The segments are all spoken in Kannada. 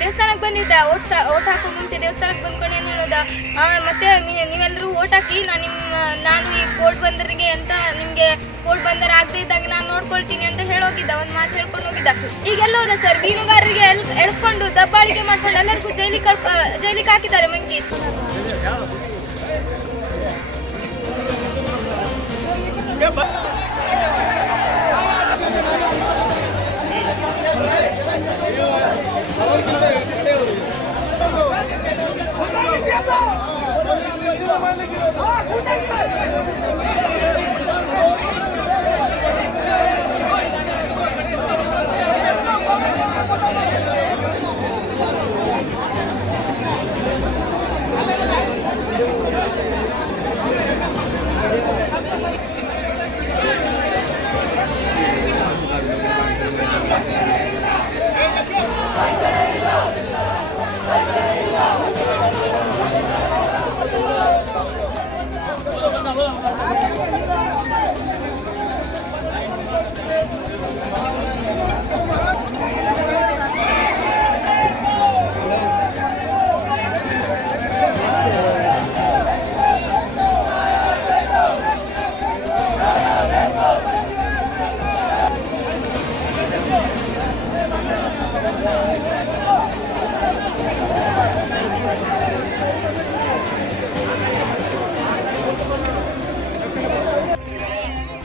ದೇವಸ್ಥಾನಕ್ಕೆ ಬಂದಿದ್ದೆ ಓಟ್ ಓಟ್ ಹಾಕೋ ಮುಂಚೆ ದೇವಸ್ಥಾನಕ್ಕೆ ಬಂದ್ಕೊಂಡು ಏನು ಹೇಳೋದ. ಮತ್ತೆ ನೀವೆಲ್ಲರೂ ಓಟ್ ಹಾಕಿ ನಾನು ನಿಮ್ಮ ನಾನು ಈ ಕೋರ್ಟ್ ಬಂದರಿಗೆ ಅಂತ ನಿಮಗೆ ಕೋರ್ಟ್ ಬಂದರ ಆಗದೆ ಇದ್ದಾಗ ನಾನು ನೋಡ್ಕೊಳ್ತೀನಿ ಅಂತ ಹೇಳೋಗಿದ್ದ ಒಂದು ಮಾತು ಹೇಳ್ಕೊಂಡು ಹೋಗಿದ್ದ. ಈಗೆಲ್ಲ ಹೋದ ಸರ್? ಮೀನುಗಾರರಿಗೆ ಎಳ್ಕೊಂಡು ದಬ್ಬಾಳಿಕೆ ಮಾಡ್ಕೊಂಡು ಎಲ್ಲರಿಗೂ ಜೈಲಿ ಕಳ್ಕೊ, ಜೈಲಿಗೆ ಹಾಕಿದ್ದಾರೆ ಮಂಕಿ.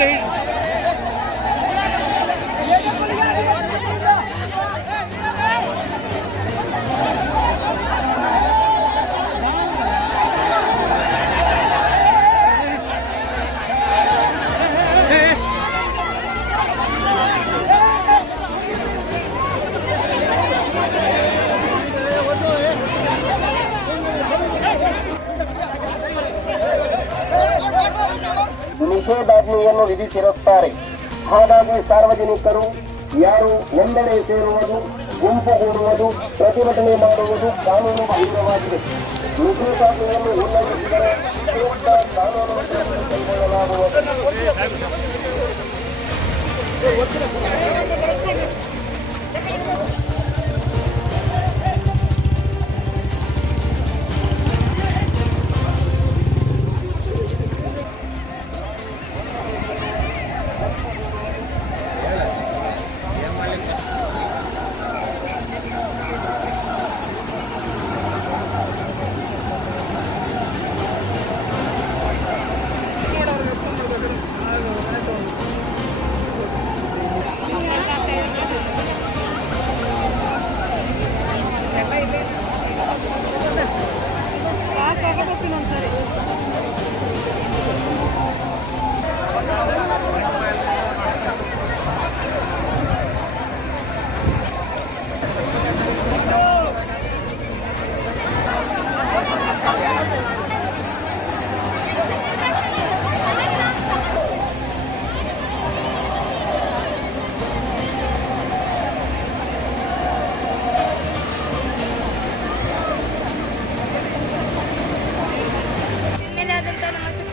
Friday. ನಿಷೇಧಾಜ್ಞೆಯನ್ನು ವಿಧಿಸಿರುತ್ತಾರೆ. ಹಾಗಾಗಿ ಸಾರ್ವಜನಿಕರು ಯಾರು ಒಂದೆಡೆ ಸೇರುವುದು ಗುಂಪುಗೂಡುವುದು ಪ್ರತಿಭಟನೆ ಮಾಡುವುದು ಕಾನೂನು ಬಾಹಿರವಾಗಿದೆ ನಿಷೇಧಾಜ್ಞೆಯನ್ನು ಉಲ್ಲಂಘಿಸಿದರೆ ಸೂಕ್ತ ಕಾನೂನು ಕೈಗೊಳ್ಳಲಾಗುವುದು.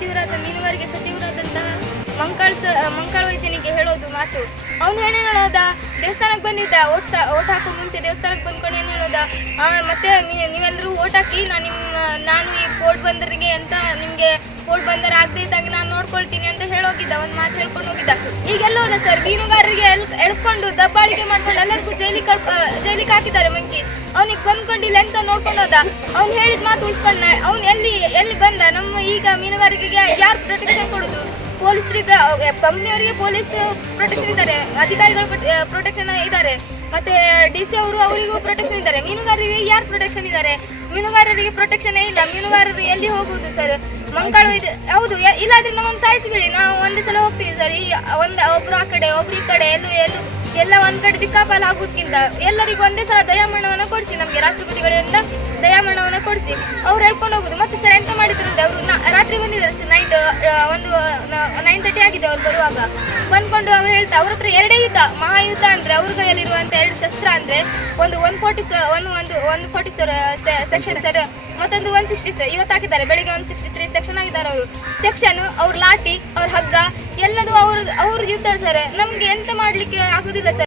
ಸಚಿವರಾದ ಮೀನುಗಾರಿಕೆ ಸಚಿವರಾದಂತಹ ಮಂಕಾಳ್ ಸ ಮಂಕಾಳ್ ವೈದ್ಯನಿಗೆ ಹೇಳೋದು ಮಾತು. ಅವನು ಏನು ಹೇಳೋದ? ದೇವಸ್ಥಾನಕ್ಕೆ ಬಂದಿದ್ದ, ಓಟ್ ಓಟ್ ಹಾಕೋ ಮುಂಚೆ ದೇವಸ್ಥಾನಕ್ಕೆ ಬಂದ್ಕೊಂಡು ಏನು ಹೇಳೋದ? ಮತ್ತೆ ನೀವೆಲ್ಲರೂ ಓಟ್ ಹಾಕಿ ನಾನು ನಿಮ್ಮ ನಾನು ಈ ಕೋರ್ಟ್ ಬಂದರಿಗೆ ಅಂತ ನಿಮಗೆ ಕೋರ್ಟ್ ಬಂದರೆ ಆಗದೆ ಇದ್ದಾಗ ನಾನು ನೋಡ್ಕೊಳ್ತೀನಿ ಅಂತ ಹೇಳೋಗಿದ್ದ ಒಂದು ಮಾತು ಹೇಳ್ಕೊಂಡು ಹೋಗಿದ್ದ. ಈಗೆಲ್ಲ ಹೋದ ಸರ್? ಮೀನುಗಾರರಿಗೆ ಎಲ್, ಎಳ್ಕೊಂಡು ದಬ್ಬಾಳಿಕೆ ಮಾಡ್ಕೊಂಡು ಎಲ್ಲರಿಗೂ ಜೈಲಿಗೆ ಕಳ್ಕೊ ಜೈಲಿಗೆ ಹಾಕಿದ್ದಾರೆ ಮಂಕಿ. ಅವ್ನಿಗೆ ಬಂದ್ಕೊಂಡಿಲ್ಲ ಅಂತ ನೋಡ್ಕೊಂಡು ಅವ್ನು ಹೇಳಿದ ಮಾತು ಉಳ್ಕೊಂಡ ಅವ್ನು ಎಲ್ಲಿ ಈಗ ಮೀನುಗಾರಿಕೆಗೆ ಯಾರು ಪ್ರೊಟೆಕ್ಷನ್ ಕೊಡೋದು? ಪೊಲೀಸರಿಗೆ ಕಂಪ್ನಿಯವರಿಗೆ ಪೊಲೀಸ್ ಪ್ರೊಟೆಕ್ಷನ್ ಇದ್ದಾರೆ. ಅಧಿಕಾರಿಗಳು ಪ್ರೊಟೆಕ್ಷನ್ ಇದ್ದಾರೆ. ಮತ್ತೆ ಡಿ ಸಿ ಅವರು ಅವರಿಗೂ ಪ್ರೊಟೆಕ್ಷನ್ ಇದ್ದಾರೆ. ಮೀನುಗಾರರಿಗೆ ಯಾರು ಪ್ರೊಟೆಕ್ಷನ್ ಇದ್ದಾರೆ? ಮೀನುಗಾರರಿಗೆ ಪ್ರೊಟೆಕ್ಷನ್ ಇಲ್ಲ. ಮೀನುಗಾರರು ಎಲ್ಲಿ ಹೋಗುವುದು ಸರ್ ಮಂಕಾಳು ಇದೆ. ಹೌದು ಇಲ್ಲಾದ್ರೆ ನಮ್ಮನ್ನು ಸಾಯಿಸಿಬಿಡಿ. ನಾವು ಒಂದೇ ಸಲ ಹೋಗ್ತೀವಿ ಸರ್ ಈ ಒಂದು, ಒಬ್ರು ಆ ಕಡೆ, ಒಬ್ರು ಈ ಕಡೆ, ಎಲ್ಲೂ ಎಲ್ಲೂ, ಎಲ್ಲ ಒಂದ್ ಕಡೆ ದಿಕ್ಕಾಪಾಲ ಆಗೋದ್ಕಿಂತ ಎಲ್ಲರಿಗೂ ಒಂದೇ ಸಲ ದಯಾಮರಣವನ್ನ ಕೊಡಿಸಿ. ನಮಗೆ ರಾಷ್ಟ್ರಪತಿಗಳಿಂದ ದಯಾಮರಣವನ್ನ ಕೊಡಿಸಿ. ಅವ್ರು ಹೇಳ್ಕೊಂಡು ಹೋಗುದು. ಮತ್ತೆ ಸರ್ ಎಂತ ಮಾಡಿದ್ರಂತೆ ಅವರು ರಾತ್ರಿ ಬಂದಿದ್ದಾರೆ ಸರ್ ನೈಟ್ ಒಂದು ನೈನ್ ತರ್ಟಿ ಆಗಿದೆ ಅವ್ರು ಬರುವಾಗ. ಬಂದ್ಕೊಂಡು ಅವ್ರು ಹೇಳ್ತಾ, ಅವ್ರ ಹತ್ರ ಎರಡೇ ಯುದ್ಧ, ಮಹಾಯುದ್ಧ ಅಂದ್ರೆ ಅವ್ರ ಕೈಯಲ್ಲಿರುವಂತ ಎರಡು ಶಸ್ತ್ರ ಅಂದ್ರೆ ಒಂದು ಒನ್ ಫೋರ್ಟಿ ಒನ್ ಒಂದು ಒನ್ ಫೋರ್ಟಿ ಸೆಕ್ಷನ್ ಸರ್ ಮತ್ತೊಂದು ಒನ್ ಸಿಕ್ಸ್ಟಿ ಸರ್ ಇವತ್ತು ಹಾಕಿದ್ದಾರೆ, ಬೆಳಿಗ್ಗೆ ಒನ್ ಸಿಕ್ಸ್ಟಿ ತ್ರೀ ಸೆಕ್ಷನ್ ಆಗಿದ್ದಾರೆ ಅವರು. ಸೆಕ್ಷನ್ ಅವ್ರ ಲಾಠಿ, ಅವ್ರ ಹಗ್ಗ, ಎಲ್ಲದೂ ಅವ್ರ ಅವ್ರ ಯುದ್ಧ ಸರ್. ನಮ್ಗೆ ಎಂತ ಮಾಡ್ಲಿಕ್ಕೆ ಆಗುದಿಲ್ಲ ಸರ್?